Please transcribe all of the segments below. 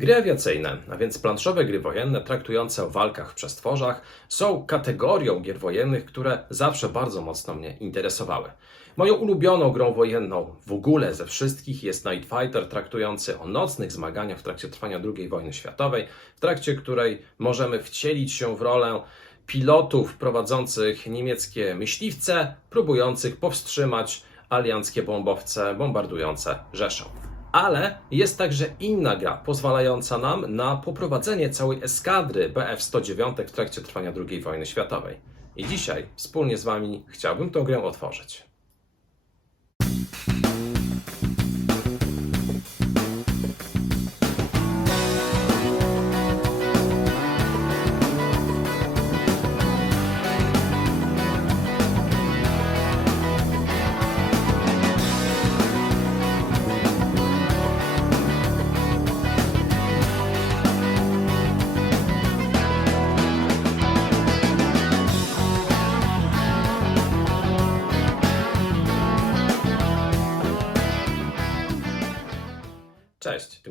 Gry awiacyjne, a więc planszowe gry wojenne traktujące o walkach w przestworzach, są kategorią gier wojennych, które zawsze bardzo mocno mnie interesowały. Moją ulubioną grą wojenną w ogóle ze wszystkich jest Night Fighter, traktujący o nocnych zmaganiach w trakcie trwania II wojny światowej, w trakcie której możemy wcielić się w rolę pilotów prowadzących niemieckie myśliwce, próbujących powstrzymać alianckie bombowce bombardujące Rzeszą. Ale jest także inna gra, pozwalająca nam na poprowadzenie całej eskadry BF-109 w trakcie trwania II wojny światowej. I dzisiaj wspólnie z Wami chciałbym tę grę otworzyć.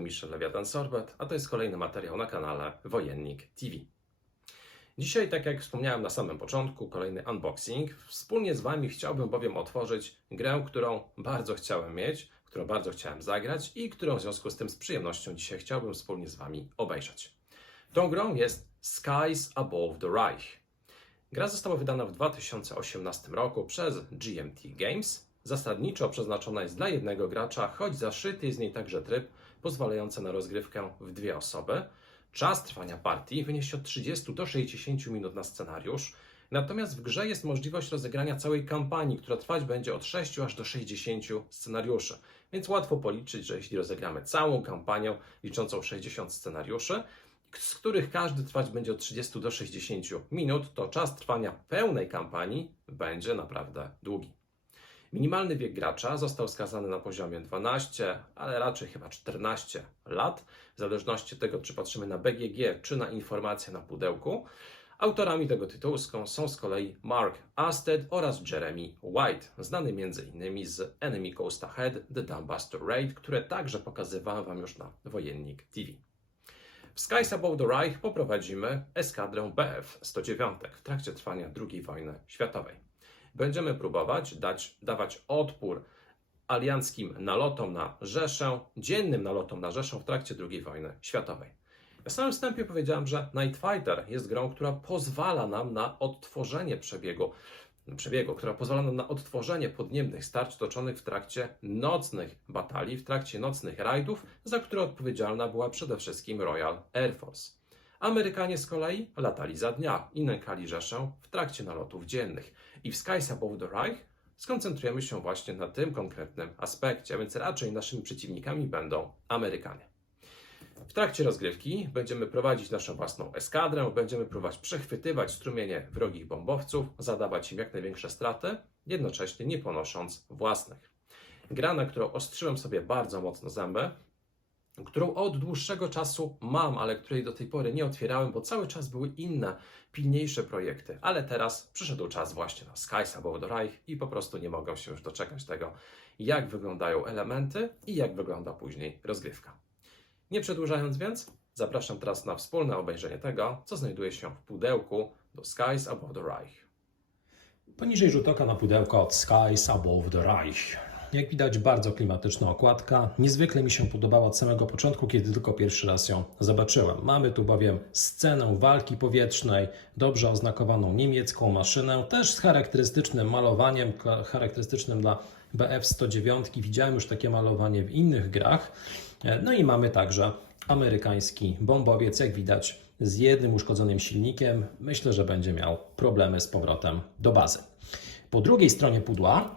Michel Lewiatan Sorbet, a to jest kolejny materiał na kanale Wojennik TV. Dzisiaj, tak jak wspomniałem na samym początku, kolejny unboxing. Wspólnie z Wami chciałbym bowiem otworzyć grę, którą bardzo chciałem mieć, którą bardzo chciałem zagrać i którą w związku z tym z przyjemnością dzisiaj chciałbym wspólnie z Wami obejrzeć. Tą grą jest Skies Above the Reich. Gra została wydana w 2018 roku przez GMT Games. Zasadniczo przeznaczona jest dla jednego gracza, choć zaszyty jest z niej także tryb pozwalający na rozgrywkę w dwie osoby. Czas trwania partii wyniesie od 30 do 60 minut na scenariusz. Natomiast w grze jest możliwość rozegrania całej kampanii, która trwać będzie od 6 aż do 60 scenariuszy. Więc łatwo policzyć, że jeśli rozegramy całą kampanię liczącą 60 scenariuszy, z których każdy trwać będzie od 30 do 60 minut, to czas trwania pełnej kampanii będzie naprawdę długi. Minimalny wiek gracza został skazany na poziomie 12, ale raczej chyba 14 lat, w zależności od tego, czy patrzymy na BGG, czy na informacje na pudełku. Autorami tego tytułu są z kolei Mark Asted oraz Jeremy White, znany m.in. z Enemy Coast Ahead, The Dumbbuster Raid, które także pokazywałem Wam już na Wojennik TV. W Skies Above the Reich poprowadzimy eskadrę BF-109 w trakcie trwania II wojny światowej będziemy próbować dać, dawać odpór alianckim nalotom na Rzeszę, dziennym nalotom na Rzeszę w trakcie II wojny światowej. Na samym wstępie powiedziałem, że Night Fighter jest grą, która pozwala nam na odtworzenie przebiegu, przebiegu, która pozwala nam na odtworzenie podniebnych starć toczonych w trakcie nocnych batalii, w trakcie nocnych rajdów, za które odpowiedzialna była przede wszystkim Royal Air Force. Amerykanie z kolei latali za dnia i nękali Rzeszę w trakcie nalotów dziennych. I w Skies Above the Reich skoncentrujemy się właśnie na tym konkretnym aspekcie, a więc raczej naszymi przeciwnikami będą Amerykanie. W trakcie rozgrywki będziemy prowadzić naszą własną eskadrę, będziemy próbować przechwytywać strumienie wrogich bombowców, zadawać im jak największe straty, jednocześnie nie ponosząc własnych. Gra, na którą ostrzyłem sobie bardzo mocno zęby, którą od dłuższego czasu mam, ale której do tej pory nie otwierałem, bo cały czas były inne, pilniejsze projekty. Ale teraz przyszedł czas właśnie na the Reich i po prostu nie mogę się już doczekać tego, jak wyglądają elementy i jak wygląda później rozgrywka. Nie przedłużając więc, zapraszam teraz na wspólne obejrzenie tego, co znajduje się w pudełku do Skies Above the Reich. Poniżej rzut oka na pudełko od Skies Above the Reich. Jak widać, bardzo klimatyczna okładka. Niezwykle mi się podobała od samego początku, kiedy tylko pierwszy raz ją zobaczyłem. Mamy tu bowiem scenę walki powietrznej, dobrze oznakowaną niemiecką maszynę, też z charakterystycznym malowaniem, charakterystycznym dla BF-109. Widziałem już takie malowanie w innych grach. E, No i mamy także amerykański bombowiec, jak widać, z jednym uszkodzonym silnikiem. Myślę, że będzie miał problemy z powrotem do bazy. Po drugiej stronie pudła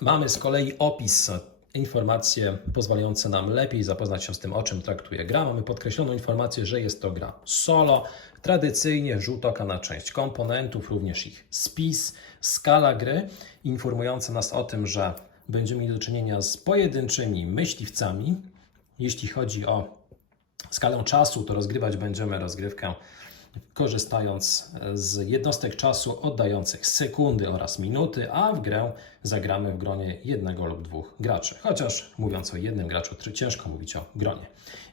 Mamy z kolei opis, informacje pozwalające nam lepiej zapoznać się z tym, o czym traktuje gra. Mamy podkreśloną informację, że jest to gra solo. Tradycyjnie rzut oka na część komponentów, również ich spis, skala gry, informująca nas o tym, że będziemy mieli do czynienia z pojedynczymi myśliwcami. Jeśli chodzi o skalę czasu, to rozgrywać będziemy rozgrywkę korzystając z jednostek czasu oddających sekundy oraz minuty, a w grę zagramy w gronie jednego lub dwóch graczy. Chociaż mówiąc o jednym graczu, ciężko mówić o gronie.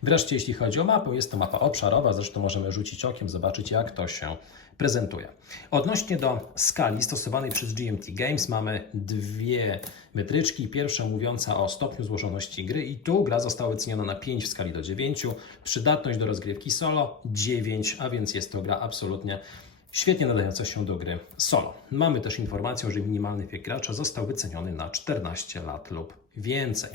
Wreszcie, jeśli chodzi o mapę, jest to mapa obszarowa, zresztą możemy rzucić okiem, zobaczyć jak to się prezentuje. Odnośnie do skali stosowanej przez GMT Games mamy dwie metryczki. Pierwsza mówiąca o stopniu złożoności gry i tu gra została wyceniona na 5 w skali do 9. Przydatność do rozgrywki solo 9, a więc jest to gra absolutnie świetnie nadająca się do gry solo. Mamy też informację, że minimalny wiek gracza został wyceniony na 14 lat lub więcej.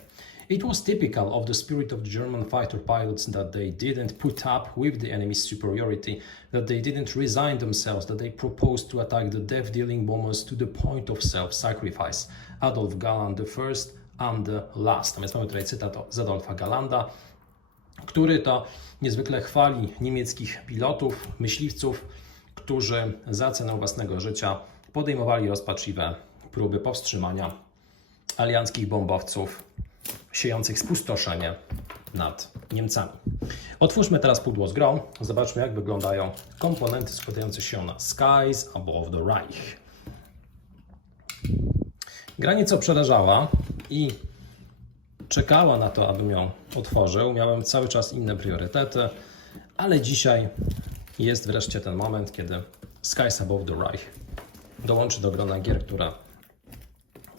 It was typical of the spirit of German fighter pilots that they didn't put up with the enemy's superiority, that they didn't resign themselves, that they proposed to attack the death-dealing bombers to the point of self-sacrifice. Adolf Galland the first and the last. Natomiast mamy tutaj cytat z Adolfa Galanda, który to niezwykle chwali niemieckich pilotów, myśliwców, którzy za cenę własnego życia podejmowali rozpaczliwe próby powstrzymania alianckich bombowców siejących spustoszenie nad Niemcami. Otwórzmy teraz pudło z grą. Zobaczmy, jak wyglądają komponenty składające się na Skies Above the Reich. Gra nieco przeleżała i czekała na to, abym ją otworzył. Miałem cały czas inne priorytety, ale dzisiaj jest wreszcie ten moment, kiedy Skies Above the Reich dołączy do grona gier, które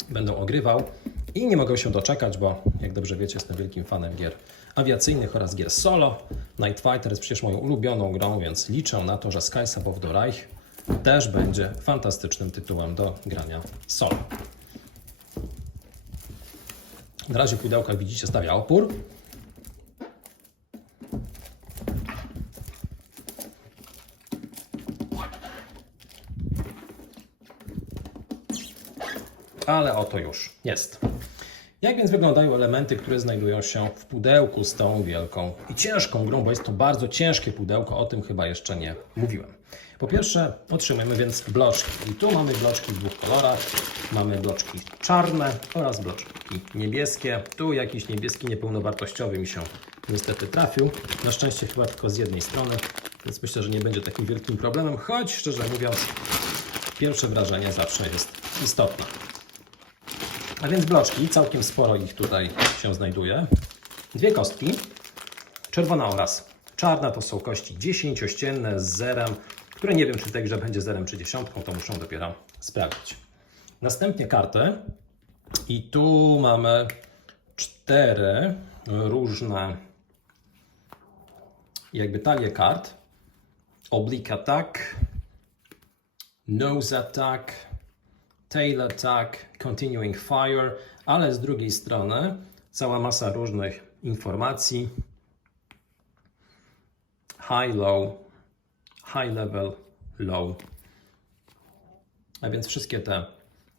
będę ogrywał i nie mogę się doczekać, bo jak dobrze wiecie, jestem wielkim fanem gier awiacyjnych oraz gier solo. Night Fighter jest przecież moją ulubioną grą, więc liczę na to, że Skies Above the Reich też będzie fantastycznym tytułem do grania solo. Na razie pudełko, jak widzicie, stawia opór. Ale oto już jest. Jak więc wyglądają elementy, które znajdują się w pudełku z tą wielką i ciężką grą, bo jest to bardzo ciężkie pudełko, o tym chyba jeszcze nie mówiłem. Po pierwsze, otrzymujemy więc bloczki. I tu mamy bloczki w dwóch kolorach. Mamy bloczki czarne oraz bloczki niebieskie. Tu jakiś niebieski niepełnowartościowy mi się niestety trafił. Na szczęście chyba tylko z jednej strony, więc myślę, że nie będzie takim wielkim problemem, choć szczerze mówiąc, pierwsze wrażenie zawsze jest istotne. A więc bloczki, całkiem sporo ich tutaj się znajduje. Dwie kostki, czerwona oraz czarna to są kości dziesięciościenne z zerem, które nie wiem czy w tej grze będzie zerem czy dziesiątką, to muszą dopiero sprawdzić. Następnie karty i tu mamy cztery różne jakby talie kart. Oblique attack, nose attack, tail attack, continuing fire, ale z drugiej strony cała masa różnych informacji. High, low, high level, low. A więc wszystkie te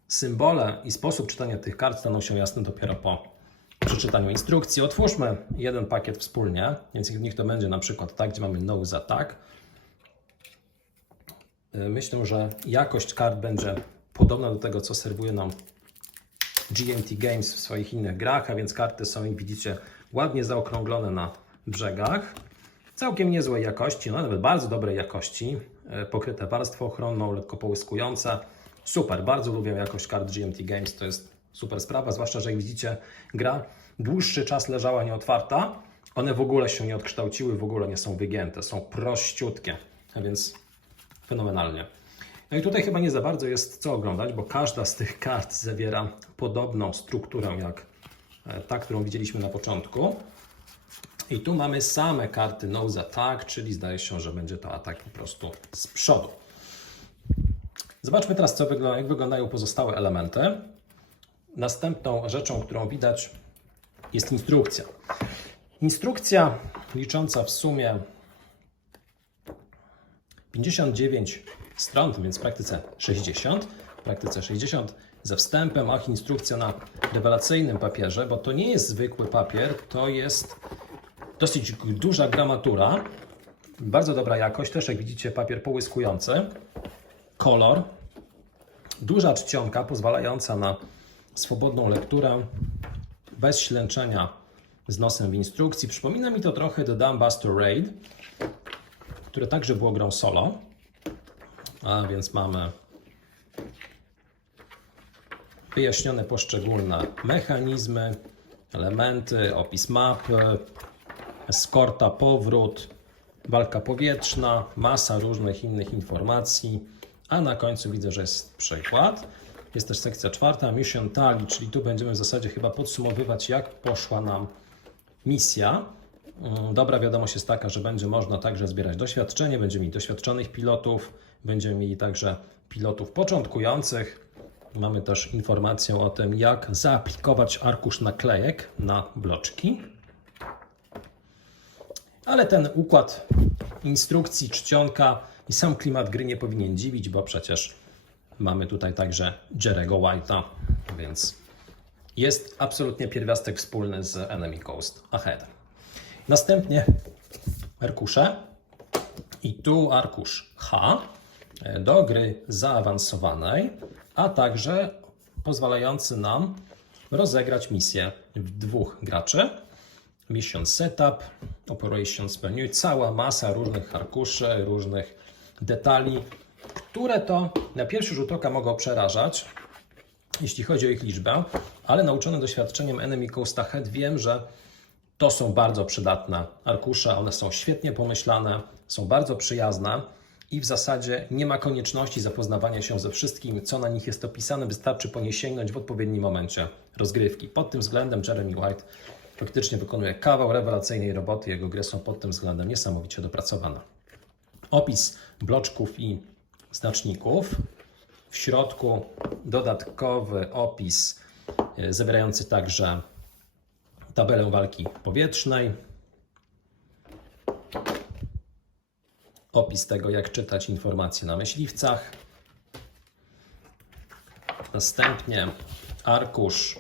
symbole i sposób czytania tych kart staną się jasne dopiero po przeczytaniu instrukcji. Otwórzmy jeden pakiet wspólnie, więc niech to będzie na przykład tak, gdzie mamy nose attack. Myślę, że jakość kart będzie podobna do tego, co serwuje nam GMT Games w swoich innych grach, a więc karty są, jak widzicie, ładnie zaokrąglone na brzegach. Całkiem niezłej jakości, no nawet bardzo dobrej jakości, e, pokryte warstwą ochronną, lekko połyskujące. Super, bardzo lubię jakość kart GMT Games, to jest super sprawa, zwłaszcza, że jak widzicie, gra dłuższy czas leżała nieotwarta, one w ogóle się nie odkształciły, w ogóle nie są wygięte, są prościutkie, a więc fenomenalnie. No i tutaj chyba nie za bardzo jest co oglądać, bo każda z tych kart zawiera podobną strukturę jak e, ta, którą widzieliśmy na początku. I tu mamy same karty nose attack, czyli zdaje się, że będzie to atak po prostu z przodu. Zobaczmy teraz, co wygl- jak wyglądają pozostałe elementy. Następną rzeczą, którą widać, jest instrukcja. Instrukcja licząca w sumie 59 stron, więc w praktyce 60. W praktyce 60 ze wstępem, ach, instrukcja na rewelacyjnym papierze, bo to nie jest zwykły papier, to jest dosyć duża gramatura, bardzo dobra jakość, też jak widzicie papier połyskujący, kolor, duża czcionka pozwalająca na swobodną lekturę bez ślęczenia z nosem w instrukcji. Przypomina mi to trochę The Dumbbuster Raid, które także było grą solo. A więc mamy wyjaśnione poszczególne mechanizmy, elementy, opis mapy, eskorta, powrót, walka powietrzna, masa różnych innych informacji, a na końcu widzę, że jest przykład. Jest też sekcja czwarta, Mission Tally, czyli tu będziemy w zasadzie chyba podsumowywać, jak poszła nam misja. Mm, Dobra wiadomość jest taka, że będzie można także zbierać doświadczenie, będziemy mieli doświadczonych pilotów, będziemy mieli także pilotów początkujących. Mamy też informację o tym, jak zaaplikować arkusz naklejek na bloczki. Ale ten układ instrukcji, czcionka i sam klimat gry nie powinien dziwić, bo przecież mamy tutaj także Jerego White'a, więc jest absolutnie pierwiastek wspólny z Enemy Coast Ahead. Następnie arkusze i tu arkusz H do gry zaawansowanej, a także pozwalający nam rozegrać misję w dwóch graczy. Mission Setup, Operations Menu, cała masa różnych arkuszy, różnych detali, które to na pierwszy rzut oka mogą przerażać, jeśli chodzi o ich liczbę, ale nauczony doświadczeniem Enemy Coast Ahead wiem, że to są bardzo przydatne arkusze, one są świetnie pomyślane, są bardzo przyjazne i w zasadzie nie ma konieczności zapoznawania się ze wszystkim, co na nich jest opisane, wystarczy po nie sięgnąć w odpowiednim momencie rozgrywki. Pod tym względem Jeremy White faktycznie wykonuje kawał rewelacyjnej roboty, jego gry są pod tym względem niesamowicie dopracowane. Opis bloczków i znaczników. W środku dodatkowy opis e, zawierający także tabelę walki powietrznej, opis tego, jak czytać informacje na myśliwcach. Następnie arkusz,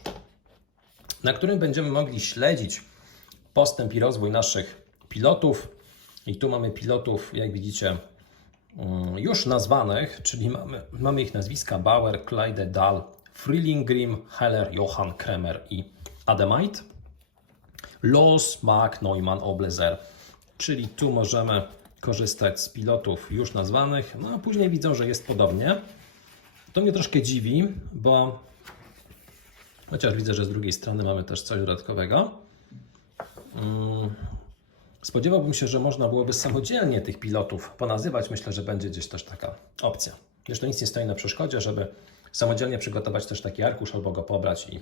na którym będziemy mogli śledzić postęp i rozwój naszych pilotów. I tu mamy pilotów, jak widzicie, mm, już nazwanych, czyli mamy, mamy ich nazwiska Bauer, Clyde, Dahl, Frillingrim, Heller, Johann, Kremer i Ademite. Los, Mark, Neumann, Oblezer. Czyli tu możemy korzystać z pilotów już nazwanych, no a później widzą, że jest podobnie. To mnie troszkę dziwi, bo chociaż widzę, że z drugiej strony mamy też coś dodatkowego. Mm, Spodziewałbym się, że można byłoby samodzielnie tych pilotów ponazywać. Myślę, że będzie gdzieś też taka opcja. Zresztą nic nie stoi na przeszkodzie, żeby samodzielnie przygotować też taki arkusz albo go pobrać i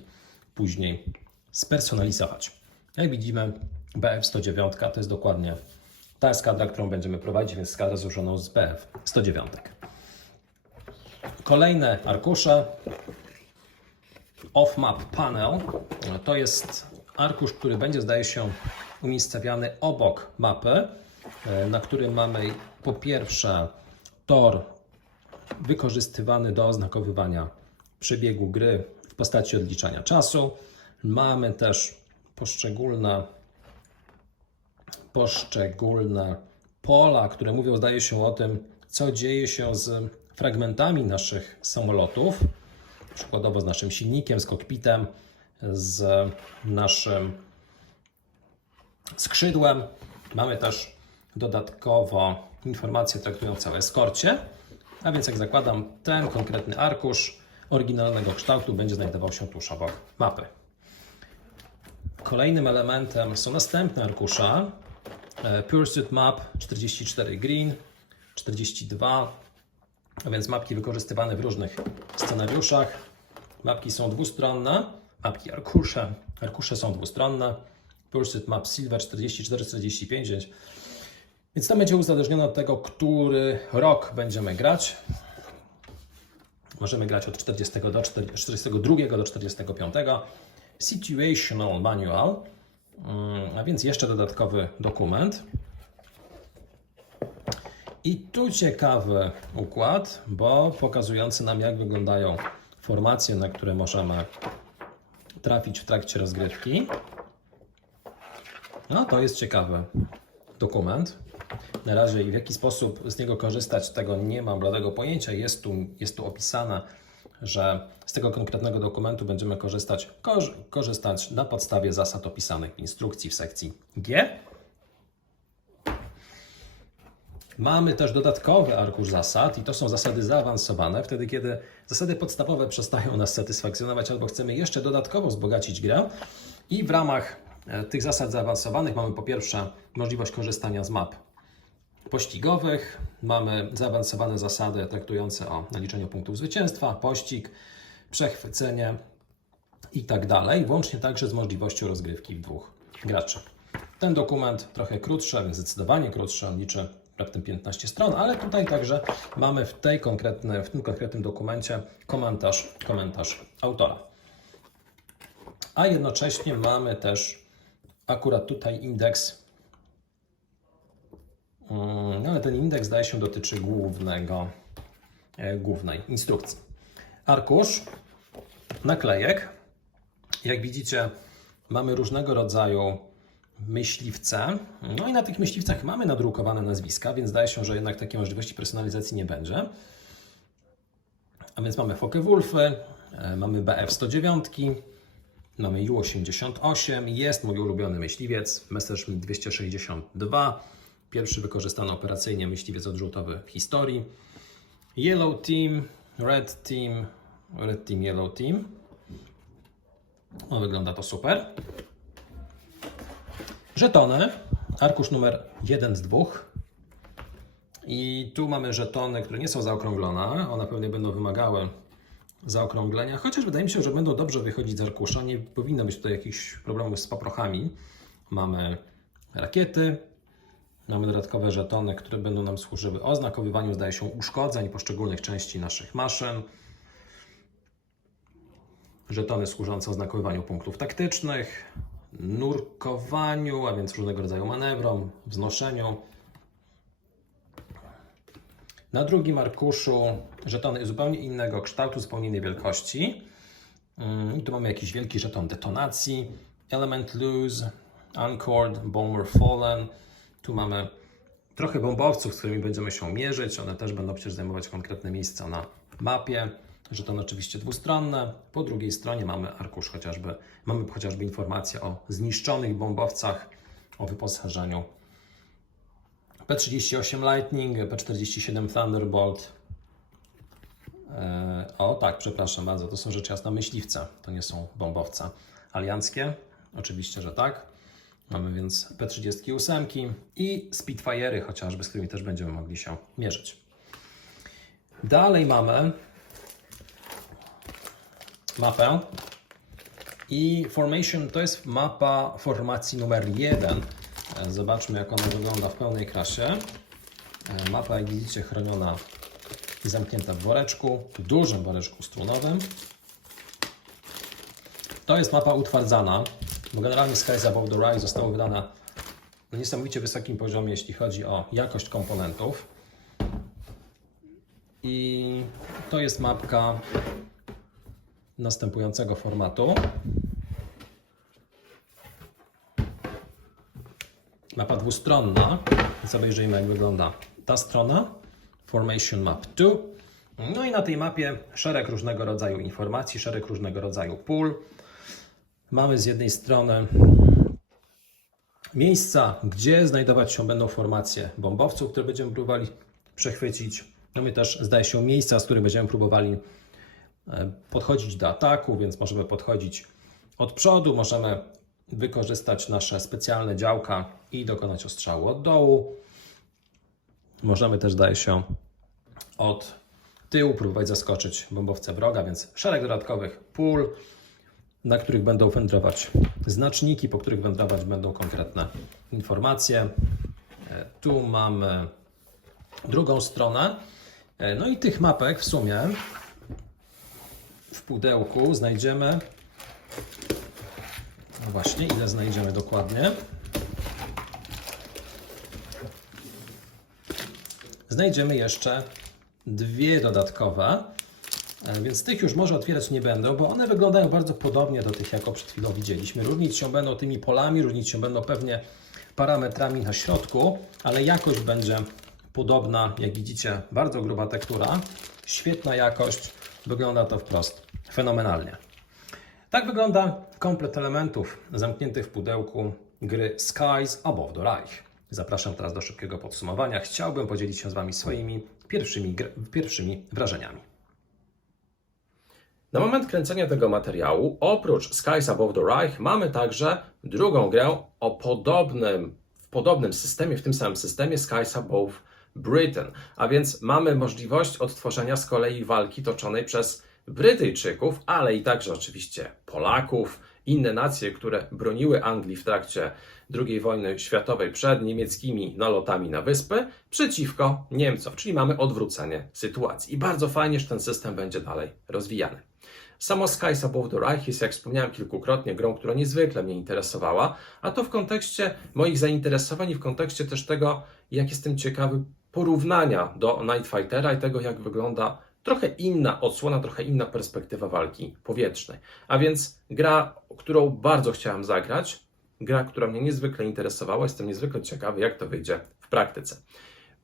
później spersonalizować. Jak widzimy, BF-109 to jest dokładnie ta eskadra, którą będziemy prowadzić, więc eskadra złożoną z BF-109. Kolejne arkusze. Off-map panel to jest arkusz, który będzie, zdaje się, umiejscowiany obok mapy, e, na którym mamy po pierwsze tor wykorzystywany do oznakowywania przebiegu gry w postaci odliczania czasu. Mamy też poszczególne, poszczególne pola, które mówią, zdaje się, o tym, co dzieje się z fragmentami naszych samolotów, przykładowo z naszym silnikiem, z kokpitem, z naszym skrzydłem. Mamy też dodatkowo informacje traktujące o eskorcie, a więc jak zakładam, ten konkretny arkusz oryginalnego kształtu będzie znajdował się tuż obok mapy. Kolejnym elementem są następne arkusze. E, Pursuit Map 44 Green, 42, a więc mapki wykorzystywane w różnych scenariuszach. Mapki są dwustronne, mapki arkusze, arkusze są dwustronne. Pursuit Map Silver 44-45, więc to będzie uzależnione od tego, który rok będziemy grać. Możemy grać od 40 do 40, 42 do 45. Situational Manual, a więc jeszcze dodatkowy dokument. I tu ciekawy układ, bo pokazujący nam, jak wyglądają formacje, na które możemy trafić w trakcie rozgrywki. No, to jest ciekawy dokument. Na razie w jaki sposób z niego korzystać, tego nie mam bladego pojęcia. Jest tu, jest tu opisane, że z tego konkretnego dokumentu będziemy korzystać, korzy- korzystać na podstawie zasad opisanych w instrukcji w sekcji G. Mamy też dodatkowy arkusz zasad i to są zasady zaawansowane, wtedy kiedy zasady podstawowe przestają nas satysfakcjonować albo chcemy jeszcze dodatkowo wzbogacić grę. I w ramach e, tych zasad zaawansowanych mamy po pierwsze możliwość korzystania z map pościgowych, mamy zaawansowane zasady traktujące o naliczeniu punktów zwycięstwa, pościg, przechwycenie i tak dalej, włącznie także z możliwością rozgrywki w dwóch graczy. Ten dokument trochę krótszy, więc zdecydowanie krótszy, on liczy raptem 15 stron, ale tutaj także mamy w, tej konkretny, w tym konkretnym dokumencie komentarz, komentarz autora. A jednocześnie mamy też akurat tutaj indeks, Mm, ale ten indeks zdaje się dotyczy głównego, e, głównej instrukcji. Arkusz naklejek. Jak widzicie, mamy różnego rodzaju myśliwce. No i na tych myśliwcach mamy nadrukowane nazwiska, więc zdaje się, że jednak takiej możliwości personalizacji nie będzie. A więc mamy Focke-Wulfy, e, mamy BF-109, mamy U-88, jest mój ulubiony myśliwiec, Messerschmitt 262, pierwszy wykorzystany operacyjnie myśliwiec odrzutowy w historii. Yellow Team, Red Team, Red Team, Yellow Team. O, wygląda to super. Żetony, arkusz numer 1 z 2. I tu mamy żetony, które nie są zaokrąglone. One pewnie będą wymagały zaokrąglenia, chociaż wydaje mi się, że będą dobrze wychodzić z arkusza. Nie powinno być tutaj jakichś problemów z paprochami. Mamy rakiety, mamy dodatkowe żetony, które będą nam służyły oznakowywaniu, zdaje się, uszkodzeń poszczególnych części naszych maszyn. Żetony służące oznakowywaniu punktów taktycznych, nurkowaniu, a więc różnego rodzaju manewrom, wznoszeniu. Na drugim arkuszu żetony zupełnie innego kształtu, zupełnie innej wielkości. Mm, I tu mamy jakiś wielki żeton detonacji, element loose, uncored, bomber fallen. Tu mamy trochę bombowców, z którymi będziemy się mierzyć. One też będą przecież zajmować konkretne miejsca na mapie. Żetony oczywiście dwustronne. Po drugiej stronie mamy arkusz chociażby, mamy chociażby informacje o zniszczonych bombowcach, o wyposażeniu P38 Lightning, P47 Thunderbolt. E, O tak, przepraszam bardzo, to są rzecz jasna myśliwce, to nie są bombowce alianckie. Oczywiście, że tak. Mamy więc P38 i Spitfire'y chociażby, z którymi też będziemy mogli się mierzyć. Dalej mamy mapę i Formation to jest mapa formacji numer 1. E, Zobaczmy, jak ona wygląda w pełnej krasie. Mapa, jak widzicie, chroniona i zamknięta w woreczku, dużym woreczku strunowym. To jest mapa utwardzana, bo generalnie Skies Above the Rise zostało wydane na niesamowicie wysokim poziomie, jeśli chodzi o jakość komponentów. I to jest mapka następującego formatu. Mapa dwustronna, więc obejrzyjmy jak wygląda ta strona. Formation Map 2. No i na tej mapie szereg różnego rodzaju informacji, szereg różnego rodzaju pól. Mamy z jednej strony miejsca, gdzie znajdować się będą formacje bombowców, które będziemy próbowali przechwycić. Mamy też, zdaje się, miejsca, z których będziemy próbowali e, podchodzić do ataku, więc możemy podchodzić od przodu, możemy wykorzystać nasze specjalne działka i dokonać ostrzału od dołu. Możemy też, zdaje się, od tyłu próbować zaskoczyć bombowce wroga, więc szereg dodatkowych pól, na których będą wędrować znaczniki, po których wędrować będą konkretne informacje. E, Tu mamy drugą stronę. E, No i tych mapek w sumie w pudełku znajdziemy. No właśnie, ile znajdziemy dokładnie? Znajdziemy jeszcze dwie dodatkowe, więc tych już może otwierać nie będę, bo one wyglądają bardzo podobnie do tych, jaką przed chwilą widzieliśmy. Różnić się będą tymi polami, różnić się będą pewnie parametrami na środku, ale jakość będzie podobna. Jak widzicie, bardzo gruba tektura, świetna jakość, wygląda to wprost fenomenalnie. Tak wygląda komplet elementów zamkniętych w pudełku gry Skies Above the Reich. Zapraszam teraz do szybkiego podsumowania. Chciałbym podzielić się z Wami swoimi pierwszymi, pierwszymi wrażeniami. Na moment kręcenia tego materiału, oprócz Skies Above the Reich, mamy także drugą grę o podobnym, w podobnym systemie, w tym samym systemie Skies Above Britain. A więc mamy możliwość odtworzenia z kolei walki toczonej przez Brytyjczyków, ale i także oczywiście Polaków, inne nacje, które broniły Anglii w trakcie II wojny światowej przed niemieckimi nalotami na wyspy, przeciwko Niemcom, czyli mamy odwrócenie sytuacji. I bardzo fajnie, że ten system będzie dalej rozwijany. Samo Skies Above the Reich jest, jak wspomniałem kilkukrotnie, grą, która niezwykle mnie interesowała, a to w kontekście moich zainteresowań i w kontekście też tego, jak jestem ciekawy porównania do Night Fightera i tego, jak wygląda trochę inna odsłona, trochę inna perspektywa walki powietrznej. A więc gra, którą bardzo chciałem zagrać, gra, która mnie niezwykle interesowała, jestem niezwykle ciekawy, jak to wyjdzie w praktyce.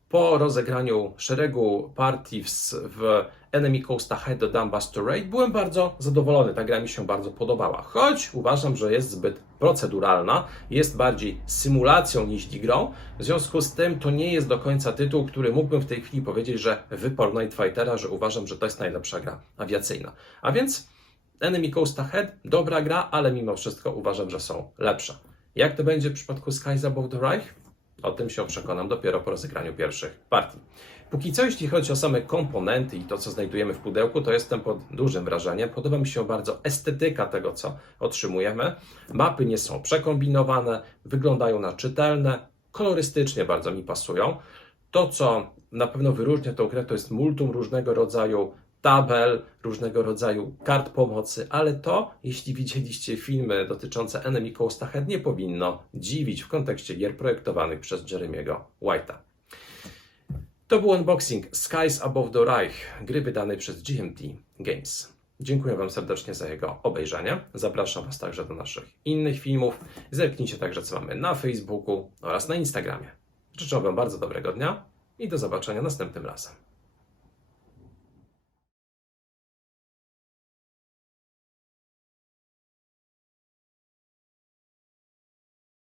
Po rozegraniu szeregu partii w, Enemy Coast Ahead do Dumbuster Raid byłem bardzo zadowolony. Ta gra mi się bardzo podobała. Choć uważam, że jest zbyt proceduralna, jest bardziej symulacją niż grą. W związku z tym to nie jest do końca tytuł, który mógłbym w tej chwili powiedzieć, że wypor Night Fightera, że uważam, że to jest najlepsza gra awiacyjna. A więc Enemy Coast Ahead, dobra gra, ale mimo wszystko uważam, że są lepsze. Jak to będzie w przypadku Skies Above the Reich? O tym się przekonam dopiero po rozegraniu pierwszych partii. Póki co, jeśli chodzi o same komponenty i to, co znajdujemy w pudełku, to jestem pod dużym wrażeniem. Podoba mi się bardzo estetyka tego, co otrzymujemy. Mapy nie są przekombinowane, wyglądają na czytelne, kolorystycznie bardzo mi pasują. To, co na pewno wyróżnia tę grę, to jest multum różnego rodzaju tabel, różnego rodzaju kart pomocy, ale to, jeśli widzieliście filmy dotyczące Enemy Coast Ahead, nie powinno dziwić w kontekście gier projektowanych przez Jeremy'ego White'a. To był unboxing Skies Above the Reich, gry wydanej przez GMT Games. Dziękuję Wam serdecznie za jego obejrzenie. Zapraszam Was także do naszych innych filmów. Zerknijcie także, co mamy na Facebooku oraz na Instagramie. Życzę Wam bardzo dobrego dnia i do zobaczenia następnym razem.